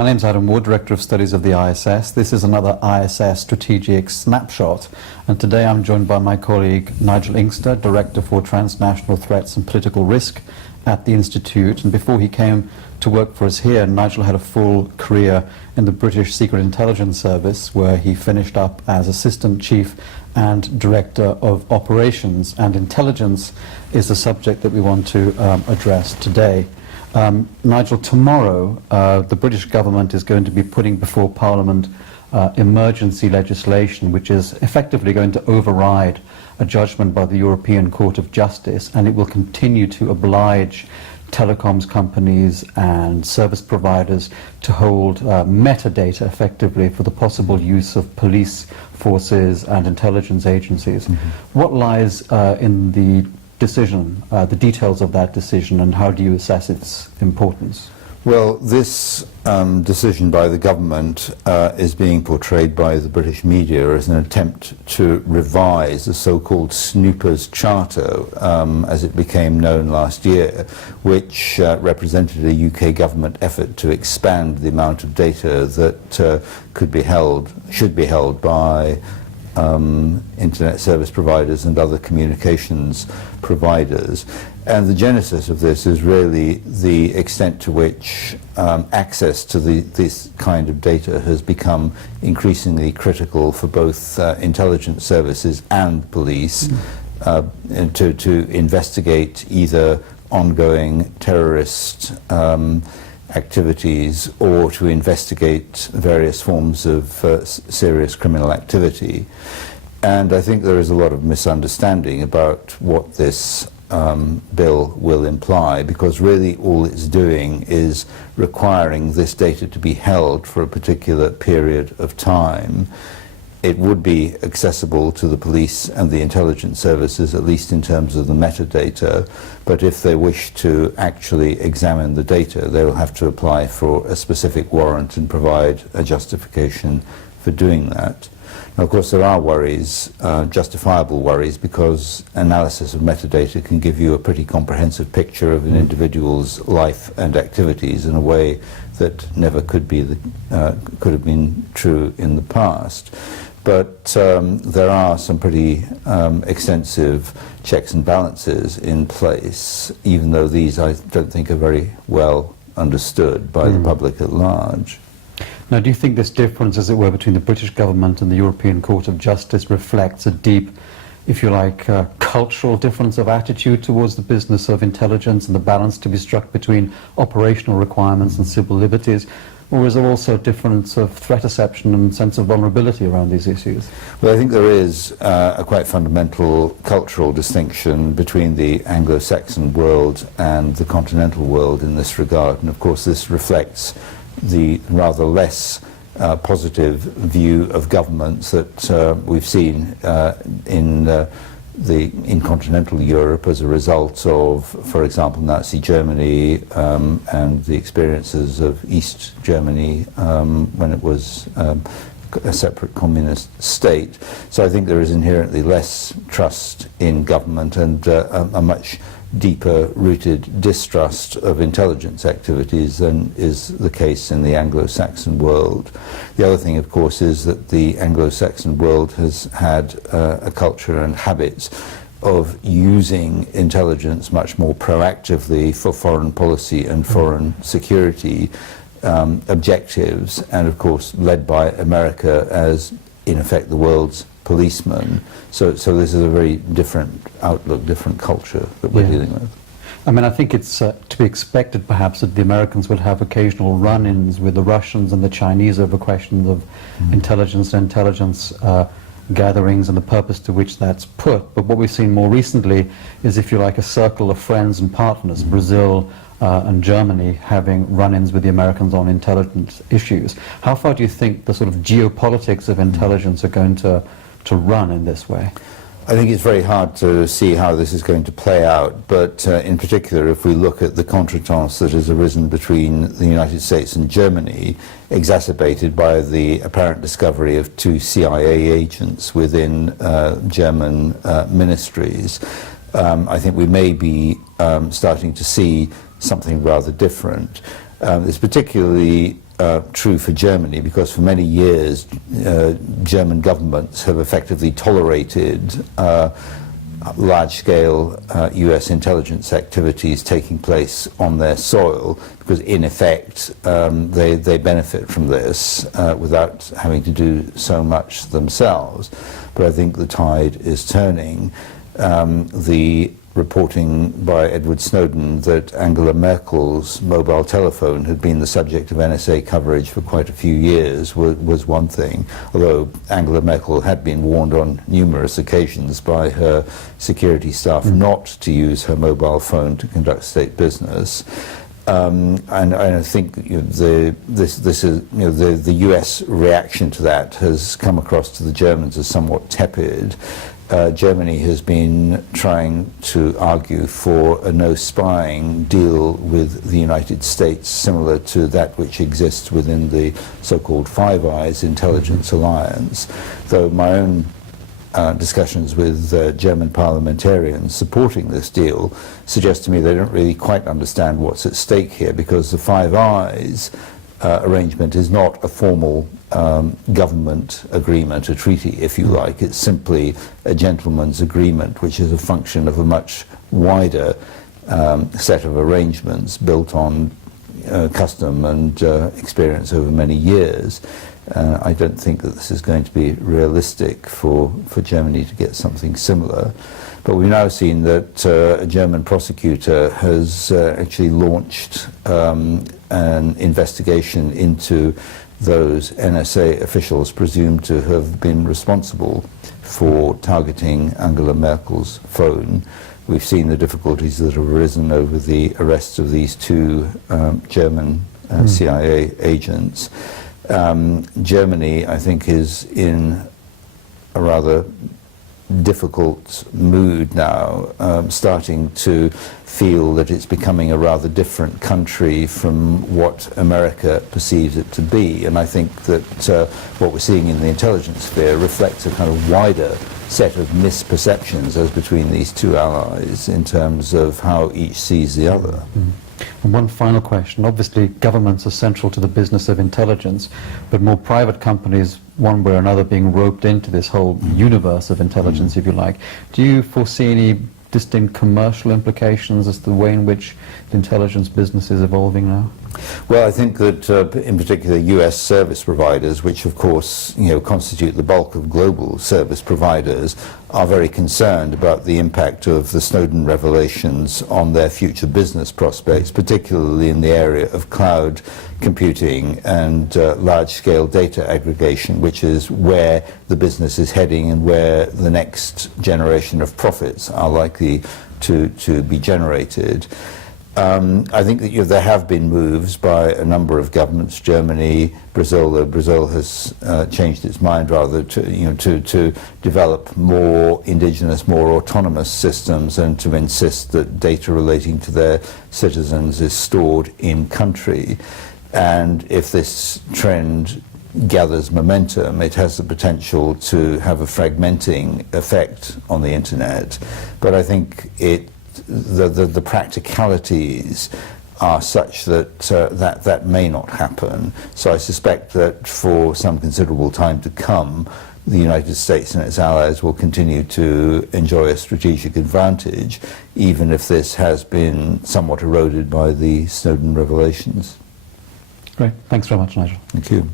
My name's Adam Ward, Director of Studies of the ISS. This is another ISS Strategic Snapshot, and today I'm joined by my colleague Nigel Inkster, Director for Transnational Threats and Political Risk at the Institute. And before he came to work for us here, Nigel had a full career in the British Secret Intelligence Service, where he finished up as Assistant Chief and Director of Operations, and intelligence is the subject that we want to address today. Nigel, tomorrow the British government is going to be putting before Parliament emergency legislation, which is effectively going to override a judgment by the European Court of Justice, and it will continue to oblige telecoms companies and service providers to hold metadata effectively for the possible use of police forces and intelligence agencies. What lies in the decision, the details of that decision, and how do you assess its importance? Well, this decision by the government is being portrayed by the British media as an attempt to revise the so-called Snoopers Charter, as it became known last year, which represented a UK government effort to expand the amount of data that should be held by internet service providers and other communications providers. And the genesis of this is really the extent to which access to this kind of data has become increasingly critical for both intelligence services and police to investigate either ongoing terrorist activities or to investigate various forms of serious criminal activity. And I think there is a lot of misunderstanding about what this bill will imply, because really all it's doing is requiring this data to be held for a particular period of time. It would be accessible to the police and the intelligence services, at least in terms of the metadata, but if they wish to actually examine the data, they will have to apply for a specific warrant and provide a justification for doing that. Now, of course, there are worries, justifiable worries, because analysis of metadata can give you a pretty comprehensive picture of an individual's life and activities in a way that never could have been true in the past. But there are some pretty extensive checks and balances in place, even though these I don't think are very well understood by the public at large. Now, do you think this difference, as it were, between the British government and the European Court of Justice reflects a deep, if you like, cultural difference of attitude towards the business of intelligence and the balance to be struck between operational requirements and civil liberties? Or is there also a difference of threat perception and sense of vulnerability around these issues? Well, I think there is a quite fundamental cultural distinction between the Anglo-Saxon world and the continental world in this regard. And of course this reflects the rather less positive view of governments that we've seen in continental Europe as a result of, for example, Nazi Germany and the experiences of East Germany when it was a separate communist state. So I think there is inherently less trust in government and a much deeper rooted distrust of intelligence activities than is the case in the Anglo-Saxon world. The other thing, of course, is that the Anglo-Saxon world has had a culture and habits of using intelligence much more proactively for foreign policy and foreign security objectives, and of course led by America as, in effect, the world's policeman. So this is a very different outlook, different culture that we're dealing with. I mean, I think it's to be expected perhaps that the Americans would have occasional run-ins with the Russians and the Chinese over questions of intelligence and intelligence gatherings and the purpose to which that's put. But what we've seen more recently is, if you like, a circle of friends and partners, Brazil and Germany having run-ins with the Americans on intelligence issues. How far do you think the sort of geopolitics of intelligence are going to run in this way? I think it's very hard to see how this is going to play out, but in particular if we look at the contretemps that has arisen between the United States and Germany, exacerbated by the apparent discovery of 2 CIA agents within German ministries, I think we may be starting to see something rather different. It's particularly true for Germany because for many years German governments have effectively tolerated large-scale US intelligence activities taking place on their soil because in effect they benefit from this without having to do so much themselves. But I think the tide is turning. The reporting by Edward Snowden that Angela Merkel's mobile telephone had been the subject of NSA coverage for quite a few years was one thing, although Angela Merkel had been warned on numerous occasions by her security staff not to use her mobile phone to conduct state business. And I think the US reaction to that has come across to the Germans as somewhat tepid. Germany has been trying to argue for a no-spying deal with the United States, similar to that which exists within the so-called Five Eyes intelligence alliance, though my own discussions with German parliamentarians supporting this deal suggest to me they don't really quite understand what's at stake here, because the Five Eyes arrangement is not a formal government agreement, a treaty, if you like. It's simply a gentleman's agreement, which is a function of a much wider set of arrangements built on custom and experience over many years. I don't think that this is going to be realistic for Germany to get something similar. But we've now seen that a German prosecutor has actually launched an investigation into those NSA officials presumed to have been responsible for targeting Angela Merkel's phone. We've seen the difficulties that have arisen over the arrests of these two German CIA agents. Germany, I think, is in a rather difficult mood now, starting to feel that it's becoming a rather different country from what America perceives it to be. And I think that what we're seeing in the intelligence sphere reflects a kind of wider set of misperceptions as between these two allies in terms of how each sees the other. And one final question. Obviously, governments are central to the business of intelligence, but more private companies, one way or another, being roped into this whole universe of intelligence, if you like. Do you foresee any distinct commercial implications as to the way in which the intelligence business is evolving now? Well, I think that in particular US service providers, which of course constitute the bulk of global service providers, are very concerned about the impact of the Snowden revelations on their future business prospects, particularly in the area of cloud computing and large-scale data aggregation, which is where the business is heading and where the next generation of profits are likely to be generated. I think that there have been moves by a number of governments, Germany, Brazil. Brazil has changed its mind rather to develop more indigenous, more autonomous systems and to insist that data relating to their citizens is stored in country. And if this trend gathers momentum, it has the potential to have a fragmenting effect on the internet. But I think the practicalities are such that that may not happen. So I suspect that for some considerable time to come, the United States and its allies will continue to enjoy a strategic advantage, even if this has been somewhat eroded by the Snowden revelations. Great. Thanks very much, Nigel. Thank you.